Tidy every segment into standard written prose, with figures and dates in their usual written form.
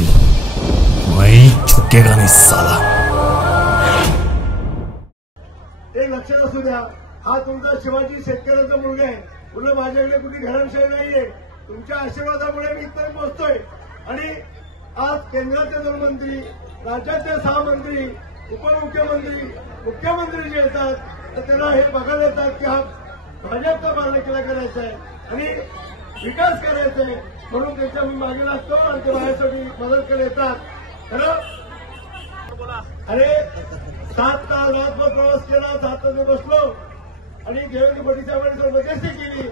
पाटील, मैं झुकेगा नहीं साला। एक लक्षात असू द्या, हा तुमचा शिवाजी शेतकऱ्याचा मुलगा आहे. म्हणून माझ्याकडे कुठली घराणशाही नाहीये. तुमच्या आशीर्वादामुळे मी इथपर्यंत पोहोचतोय. आणि आज केंद्राचे 2 मंत्री, राज्याचे 6 मंत्री, उपमुख्यमंत्री, मुख्यमंत्री जे येतात तर त्यांना हे बघायला येतात की हा भाजपचा बालेकिल्ला करायचा आहे आणि विकास करायचा आहे. म्हणून त्यांच्या मी मागे लागतो आणि ते माझ्यासाठी मदत करत येतात. खरं अरे 7 तास रातभर प्रवास केला, 7 तास बसलो आणि देवेंद्र फडणवीसांनी मध्यस्थी केली.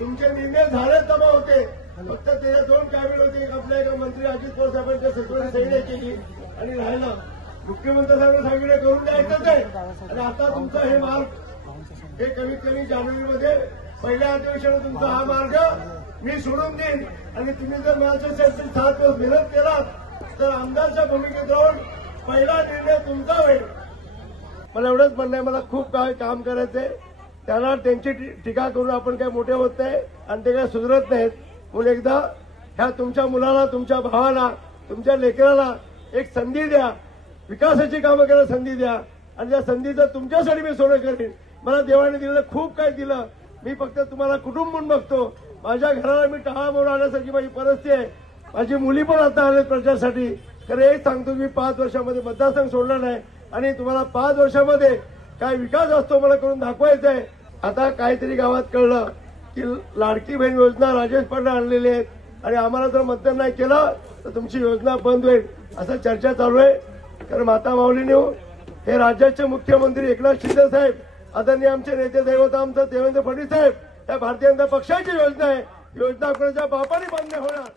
तुमचे निर्णय झाले जमा होते, फक्त त्याच्या 2 कॅबिनेट होते. आपल्या एका मंत्री अजित पवार साहेबांच्या सचिवांनी सही नाही केली आणि राहिला. मुख्यमंत्री साहेबांनी सांगितलं करून द्यायचंच आहे. आणि आता तुमचा हे मार्ग हे कमीत कमी जानेवारीमध्ये पहिल्या अधिवेशनात तुमचा हा मार्ग मी सोडून देईन. आणि तुम्ही जर माझ्यासाठी 7 दिवस मेहनत केलात तर आमदारच्या भूमिकेत राहून पहिला निर्णय तुमचा होईल. मला एवढंच म्हणणं आहे, मला खूप काय काम करायचंय. त्याला त्यांची टीका करून आपण काय मोठे होत नाही आणि ते काय सुधारत नाहीत. म्हणून एकदा ह्या तुमच्या मुलाला, तुमच्या भावाला, तुमच्या लेकराला एक संधी द्या. विकासाची कामं करायला संधी द्या आणि त्या संधीचं तुमच्यासाठी मी सोनं करेन. मला देवाने दिलेलं खूप काय दिलं. मी फक्त तुम्हाला कुटुंब म्हणून बघतो. माझ्या घराला मी टाळा म्हणून आणण्यासारखी माझी परिस्थिती आहे. माझी मुली पण आता आले प्रचारासाठी. तर एक सांगतो, मी 5 वर्षामध्ये मतदारसंघ सोडला नाही आणि तुम्हाला 5 वर्षामध्ये काय विकास असतो मला करून दाखवायचा आहे. आता काहीतरी गावात कळलं की लाडकी बहीण योजना राजेश पाटील आणलेली आहेत आणि आम्हाला जर मतदान नाही केलं तर तुमची योजना बंद होईल असं चर्चा चालू आहे. तर माता माऊलीने हे राज्याचे मुख्यमंत्री एकनाथ शिंदे साहेब, आदरणीय आमचे नेते दैवत आमचं देवेंद्र फडणवीस साहेब, या भारतीय जनता पक्षाची योजना आहे. योजना कोणाच्या बापाने बंद होणार.